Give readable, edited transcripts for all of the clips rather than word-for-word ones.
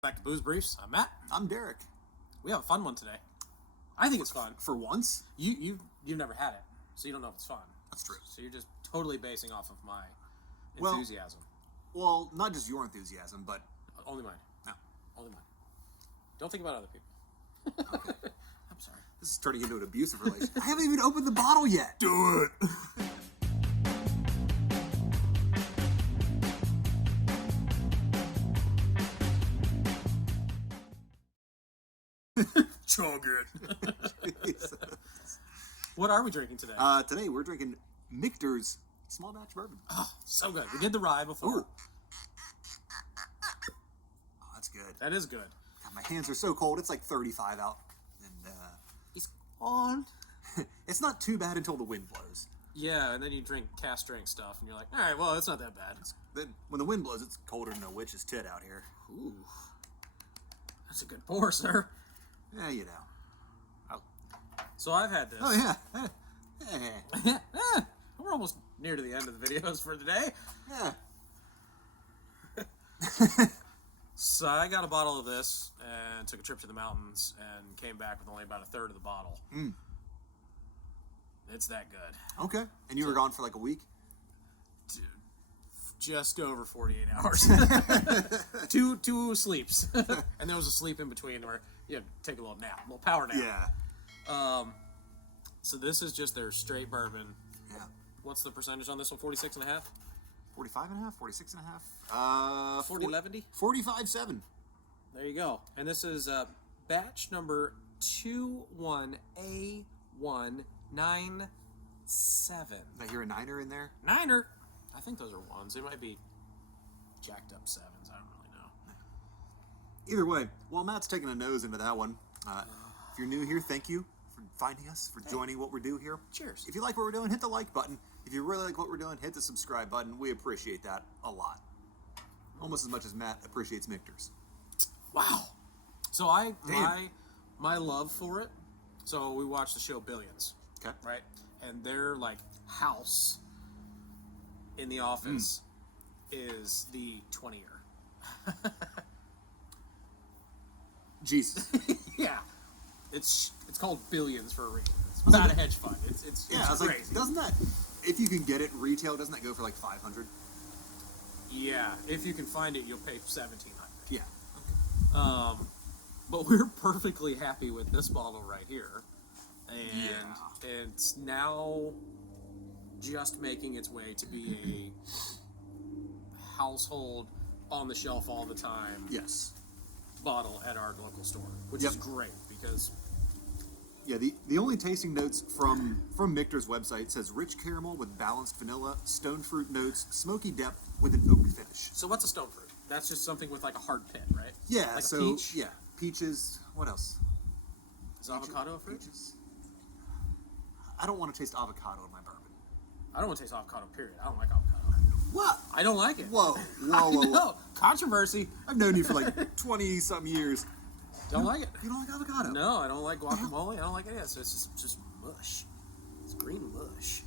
Back to Booze Briefs. I'm Matt. I'm Derek. We have a fun one today. I think it's fun. For once? You've never had it, so you don't know if it's fun. That's true. So you're just totally basing off of my Well- enthusiasm. Well, not just your enthusiasm, but... Only mine. No. Only mine. Don't think about other people. Okay. I'm sorry. This is turning into an abusive relationship. I haven't even opened the bottle yet. Do it. Chug it. What are we drinking today? Today we're drinking Michter's small batch bourbon. Oh, so good. We did the rye before. Ooh. Oh, that's good. That is good. God, my hands are so cold. It's like 35 out. And He's on. it's not too bad until the wind blows. Yeah, and then you drink cast strength stuff, and you're like, all right, well, it's not that bad. Then when the wind blows, it's colder than a witch's tit out here. Ooh. That's a good pour, sir. Yeah, you know. So I've had this. Oh, yeah. Yeah, we're almost near to the end of the videos for today. Yeah. So I got a bottle of this and took a trip to the mountains and came back with only about a third of the bottle. Mm. It's that good. Okay. And you were gone for like a week? Dude, just over 48 hours. two sleeps. And there was a sleep in between where you had to take a little nap, a little power nap. Yeah. So this is just their straight bourbon. Yeah. What's the percentage on this one? 46 and a half? 45 and a half? 46 and a half? 40-11? 45.7. There you go. And this is batch number 21A197. Did I hear a niner in there? Niner. I think those are ones. They might be jacked up sevens. I don't really know. Either way, while Matt's taking a nose into that one, if you're new here, thank you for finding us, for joining what we do here. Cheers. If you like what we're doing, hit the like button. If you really like what we're doing, hit the subscribe button. We appreciate that a lot. Almost as much as Matt appreciates Michter's. Wow. So my love for it. So we watched the show Billions. Okay. Right? And their like house in the office is the 20-year. Jesus. Yeah. It's called Billions for a reason. It's not a hedge fund. It's Yeah, I was crazy. like, doesn't that, if you can get it retail, doesn't that go for like 500? Yeah, if you can find it, you'll pay $1,700. Yeah. But we're perfectly happy with this bottle right here, and it's now just making its way to be a household on the shelf all the time Yes. bottle at our local store, which Yep. is great because Yeah, the only tasting notes from Michter's website says rich caramel with balanced vanilla, stone fruit notes, smoky depth with an oak finish. so what's a stone fruit? That's just something with like a hard pit, right? Yeah, like so a peach. yeah, peaches. What else? Is avocado a fruit? Peaches. I don't want to taste avocado in my bourbon. I don't want to taste avocado. Period. I don't like avocado. What? I don't like it. Whoa, I whoa, whoa, know. whoa! Controversy. I've known you for like 20-some years. Don't like it. You don't like avocado? No, I don't like guacamole. I don't like any of that. So it's just mush. It's green mush.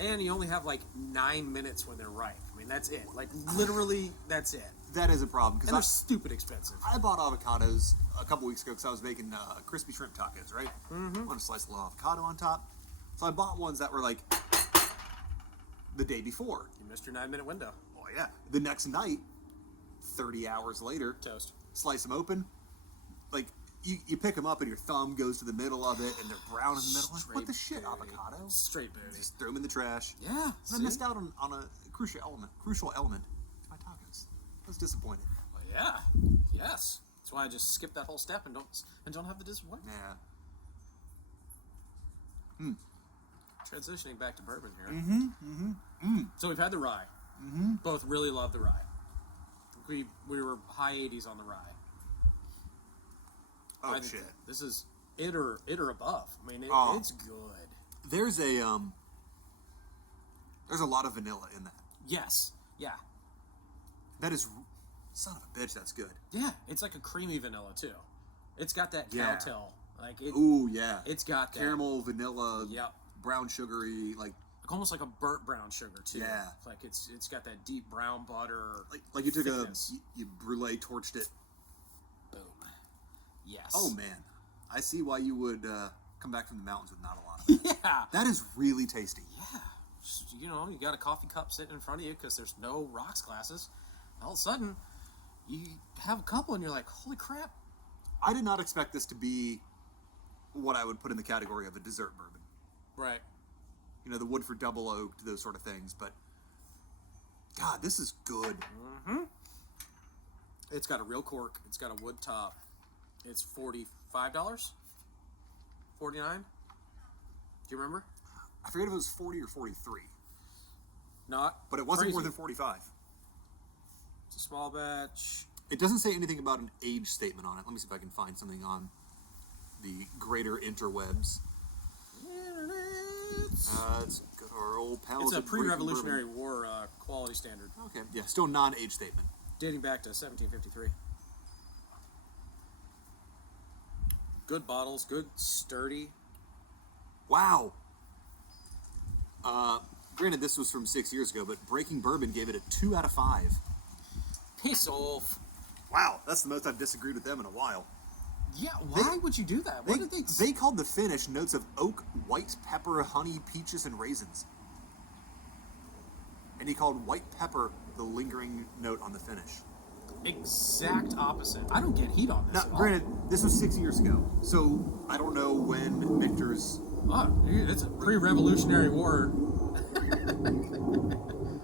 And you only have like 9 minutes when they're ripe. I mean, that's it. Like, literally, that's it. That is a problem And because they're stupid expensive. I bought avocados a couple weeks ago because I was making crispy shrimp tacos, right? Mm-hmm. I want to slice a little avocado on top. So I bought ones that were like the day before. You missed your 9-minute window. Oh, yeah. The next night, 30 hours later, Toast. slice them open. Like, you pick them up and your thumb goes to the middle of it and they're brown in the middle. Like, what the shit, booty. avocado? Straight booty. Just throw them in the trash. Yeah. And I see? missed out on a crucial element to my tacos. I was disappointed. Well, yeah. Yes. That's why I just skip that whole step and don't have the disappointment. Yeah. Transitioning back to bourbon here. Mm-hmm. So we've had the rye. Mm-hmm. Both really love the rye. We were high 80s on the rye. Oh, I think shit. This is it or above. I mean, it's good. There's a lot of vanilla in that. Yes. Yeah. That is, son of a bitch, that's good. Yeah. It's like a creamy vanilla too. It's got that Yeah. cowtail. Like it. Ooh, yeah. It's got that Caramel, vanilla, Yep. brown sugary, like Almost like a burnt brown sugar too. Yeah. Like it's got that deep brown butter. you took thickness. you brulee torched it Yes. Oh, man. I see why you would come back from the mountains with not a lot of it. Yeah. That is really tasty. Yeah. Just, you know, you got a coffee cup sitting in front of you because there's no rocks glasses. All of a sudden, you have a couple and you're like, holy crap. I did not expect this to be what I would put in the category of a dessert bourbon. Right. You know, the Woodford double oaked, those sort of things. But, God, this is good. Mm-hmm. It's got a real cork. It's got a wood top. It's $45? $49? Do you remember? I forget if it was 40 or 43. Not But it wasn't crazy. more than 45. It's a small batch. It doesn't say anything about an age statement on it. Let me see if I can find something on the greater interwebs. Let's go to our old pals. It's a at Breaking pre-Revolutionary Bourbon. War quality standard, Okay, yeah, still non-age statement. dating back to 1753. Good bottles, good sturdy. Wow. Granted, this was from 6 years ago, but Breaking Bourbon gave it a 2 out of 5. Piss off. Wow, that's the most I've disagreed with them in a while. Yeah, why would you do that? What did they? They called the finish notes of oak, white pepper, honey, peaches, and raisins. And he called white pepper the lingering note on the finish. Exact opposite. I don't get heat on this. Now, at all. granted, this was 6 years ago, so I don't know when Michter's, Oh, dude, it's a pre-Revolutionary War.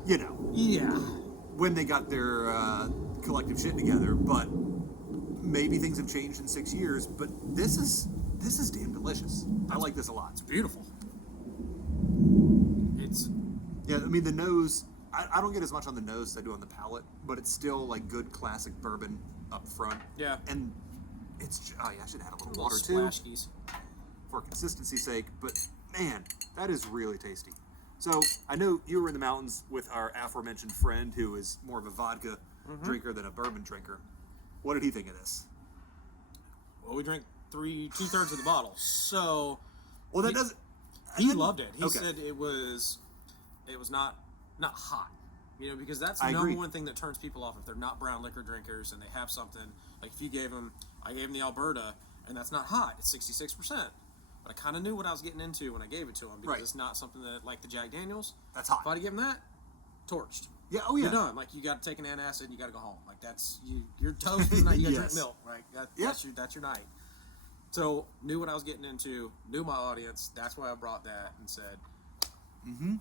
you know, Yeah. when they got their collective shit together, but maybe things have changed in 6 years, but this is damn delicious. I like this a lot. It's beautiful. It's Yeah, I mean, the nose, I don't get as much on the nose as I do on the palate, but it's still like good classic bourbon up front. yeah. And it's, oh yeah, I should add a little Little water too, splashkies. for consistency's sake, but man, that is really tasty. So, I know you were in the mountains with our aforementioned friend who is more of a vodka drinker than a bourbon drinker. What did he think of this? Well, we drank 2/3 of the bottle, so Well, that He- doesn't. he loved it. He Okay. said it was not hot, you know, because that's the I number agree. one thing that turns people off if they're not brown liquor drinkers and they have something like if you gave them, I gave him the Alberta, and that's not hot. It's 66%. But I kind of knew what I was getting into when I gave it to him because Right. it's not something that like the Jack Daniels. That's hot. If I'd have given that, torched. Yeah, oh yeah. You're done. Like you got to take an antacid and you got to go home. Like that's you're toast for the night. You got to Yes. drink milk. Right. Yeah. That's your night. So knew what I was getting into. Knew my audience. That's why I brought that and said, Mm-hmm.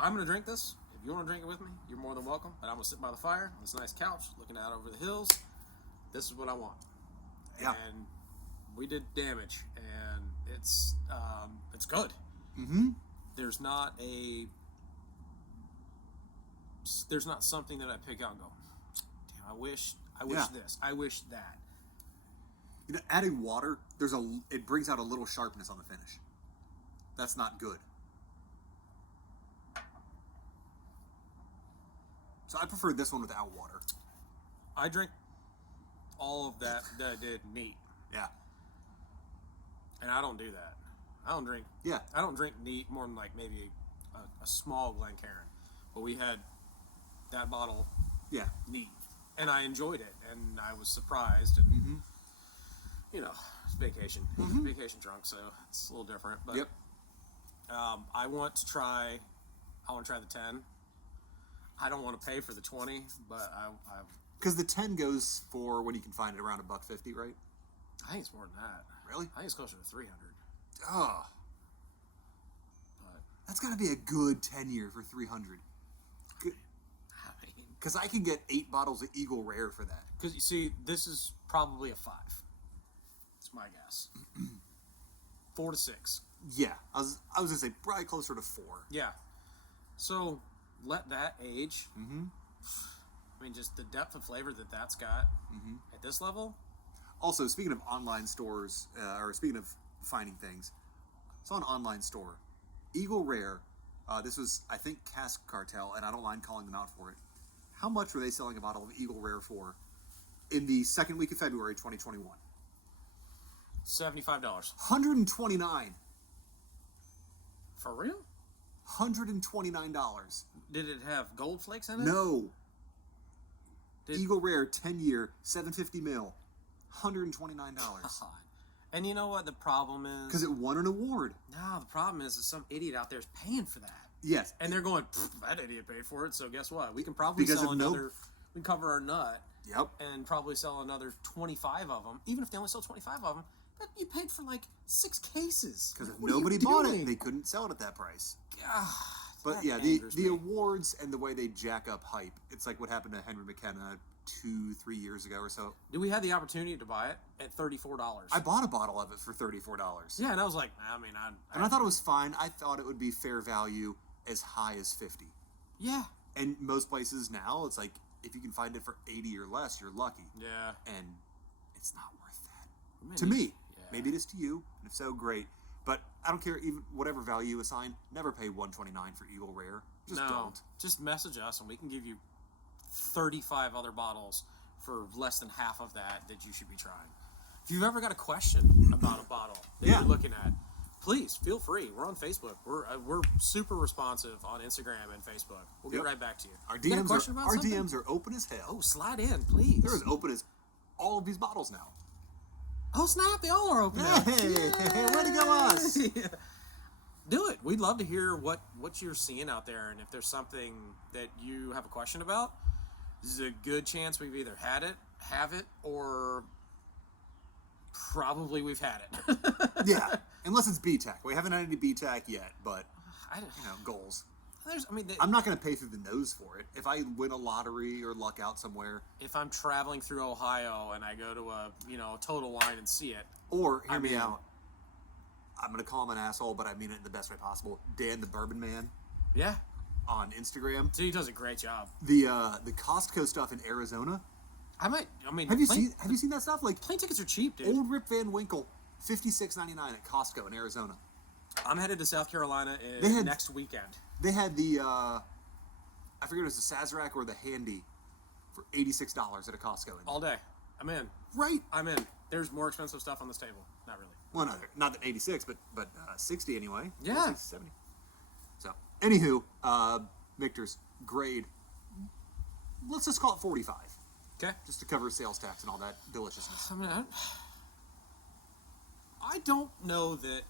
I'm gonna drink this. If you want to drink it with me, you're more than welcome. But I'm gonna sit by the fire on this nice couch, looking out over the hills. This is what I want. Yeah. And we did damage, and it's good. Mm-hmm. There's not something that I pick out and go, damn, I wish Yeah. this. I wish that. You know, adding water, it brings out a little sharpness on the finish. That's not good. So I prefer this one without water. I drink all of that I did neat, Yeah. and I don't do that. I don't drink neat more than like maybe a small Glencairn, but we had that bottle Yeah. neat, and I enjoyed it, and I was surprised, and Mm-hmm. you know, it's vacation, Mhm. vacation drunk, so it's a little different. But Yep. I want to try the 10. I don't want to pay for the 20, but I Because the 10 goes for when you can find it around $1.50, right? think it's more than that. Really? I think it's closer to 300. Oh, But that's got to be a good 10-year for 300. I mean, Because I can get 8 bottles of Eagle Rare for that. because you see, this is probably a 5. It's my guess. 4 to 6. Yeah, I was gonna say probably closer to 4. Yeah. So let that age. Mm-hmm. I mean, just the depth of flavor that's got Mm-hmm. at this level. Also, speaking of online stores, or speaking of finding things, I saw an online store, Eagle Rare. This was, I think, Cask Cartel, and I don't mind calling them out for it. How much were they selling a bottle of Eagle Rare for in the second week of February 2021? $75. $129. For real? $129. Did it have gold flakes in it? No. Did- Eagle Rare 10-year, 750 mil, $129. God. And you know what the problem is? Because it won an award. No, the problem is some idiot out there is paying for that. Yes. And they're going, that idiot paid for it, so guess what? We can probably Because sell of another... We can cover our nut. Yep. And probably sell another 25 of them. Even if they only sell 25 of them, but you paid for like 6 cases. Because if What are nobody you bought doing? it, they couldn't sell it at that price. God, But that yeah, angers the me. awards and the way they jack up hype, it's like what happened to Henry McKenna 2-3 years ago or so. Do we have the opportunity to buy it at $34? I bought a bottle of it for $34. Yeah, and I was like, And I thought it was fine. I thought it would be fair value as high as 50. Yeah. And most places now, it's like, if you can find it for 80 or less, you're lucky. Yeah. And it's not worth that. Maybe. To me. Yeah. Maybe it is to you. And if so, great. But I don't care, even whatever value you assign, never pay $129 for Eagle Rare. Just don't. Just message us and we can give you 35 other bottles for less than half of that you should be trying. If you've ever got a question about a bottle that you're looking at, please feel free. We're on Facebook. We're super responsive on Instagram and Facebook. We'll get right back to you. Our You got a question about something? DMs are open as hell. Oh, slide in, please. They're as open as all of these bottles now. Oh, snap. They all are open now. Hey, way to go us. Yeah. Do it. We'd love to hear what you're seeing out there, and if there's something that you have a question about, there's a good chance we've either have it, or probably we've had it. Yeah, unless it's BTAC. We haven't had any BTAC yet, but, goals. I'm not going to pay through the nose for it. If I win a lottery or luck out somewhere. If I'm traveling through Ohio and I go to a Total Wine and see it. Or, hear me out. I'm going to call him an asshole, but I mean it in the best way possible. Dan the Bourbon Man. Yeah. On Instagram. Dude, he does a great job. The Costco stuff in Arizona. Have you seen that stuff? Like, plane tickets are cheap, dude. Old Rip Van Winkle, $56.99 at Costco in Arizona. I'm headed to South Carolina next weekend. They had the, I forget if it was the Sazerac or the Handy for $86 at a Costco. All day. I'm in. Right. I'm in. There's more expensive stuff on this table. Not really. Well, no, not that 86, but 60 anyway. Yeah. 60, 70. So, anywho, Michter's grade, let's just call it 45. Okay. Just to cover sales tax and all that deliciousness. I don't know that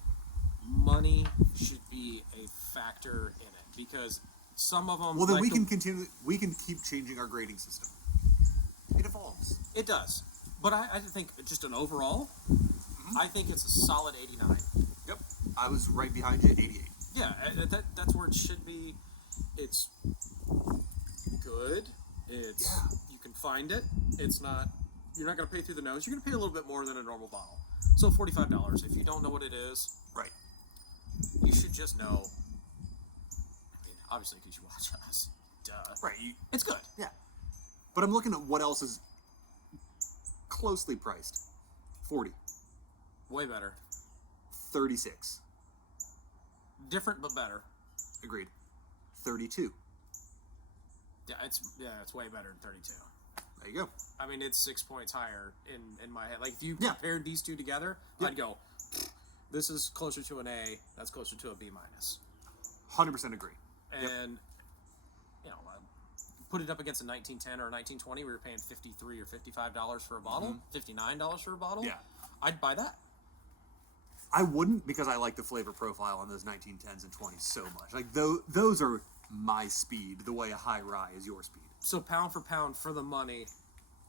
money should be a factor in it, because some of them... Well, then we can keep changing our grading system. It evolves. It does. But I think just an overall, I think it's a solid 89. Yep. I was right behind you, 88. Yeah, that's where it should be. It's good. You can find it. It's not... You're not going to pay through the nose. You're going to pay a little bit more than a normal bottle. So $45. If you don't know what it is... Right. You should just know. Obviously, because you watch us. Duh. Right. It's good. Yeah. But I'm looking at what else is closely priced. 40. Way better. 36. Different, but better. Agreed. 32. Yeah, it's way better than 32. There you go. It's 6 points higher in my head. Like, if you compared these two together, I'd go, this is closer to an A, that's closer to a B minus. 100% agree. And, put it up against a 1910 or a 1920, we were paying $53 or $55 for a bottle, $59 for a bottle. Yeah. I'd buy that. I wouldn't, because I like the flavor profile on those 1910s and 20s so much. Like, those are my speed, the way a high rye is your speed. So pound for pound for the money,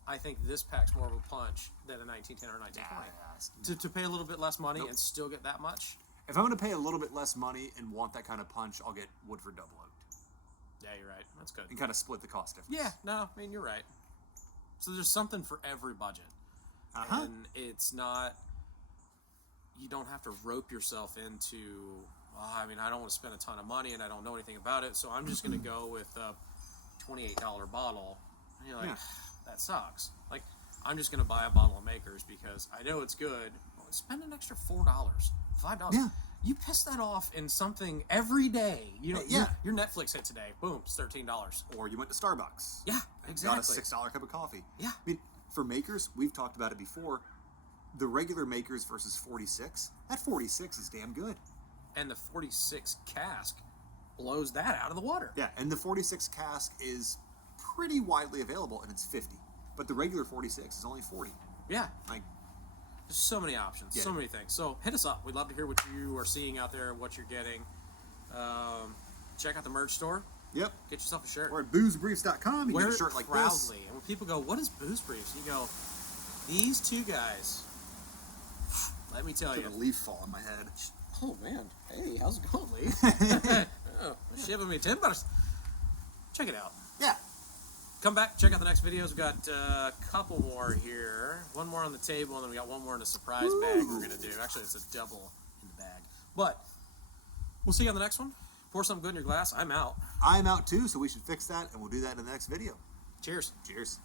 I think this packs more of a punch than a 1910 or a 1920. To pay a little bit less money and still get that much? If I'm going to pay a little bit less money and want that kind of punch, I'll get Woodford Double Oaked. Yeah, you're right. That's good. And kind of split the cost difference. Yeah, no, you're right. So there's something for every budget. And it's not... You don't have to rope yourself into... I don't want to spend a ton of money and I don't know anything about it, so I'm just going to go with a $28 bottle. And you're like, that sucks. Like, I'm just going to buy a bottle of Makers because I know it's good. Well, spend an extra $4, $5. Yeah. You piss that off in something every day. Your Netflix hit today. Boom, it's $13. Or you went to Starbucks. Yeah, exactly. Got a $6 cup of coffee. Yeah. For Makers, we've talked about it before. The regular Makers versus 46, that 46 is damn good. And the 46 cask blows that out of the water. Yeah, and the 46 cask is pretty widely available, and it's 50. But the regular 46 is only 40. Yeah. Like, there's so many options, so many things. So hit us up. We'd love to hear what you are seeing out there, what you're getting. Check out the merch store. Yep. Get yourself a shirt. Or at boozebriefs.com, you Wear get a shirt like proudly. this. And when people go, what is Booze Briefs? You go, these two guys, let me tell you. A leaf fall on my head. Oh, man. Hey, how's it going, Lee? Oh, shipping me $10. Check it out. Yeah. Come back, check out the next videos. We've got a couple more here. One more on the table, and then we got one more in a surprise bag we're going to do. Actually, it's a double in the bag. But we'll see you on the next one. Pour something good in your glass. I'm out. I'm out too, so we should fix that, and we'll do that in the next video. Cheers. Cheers.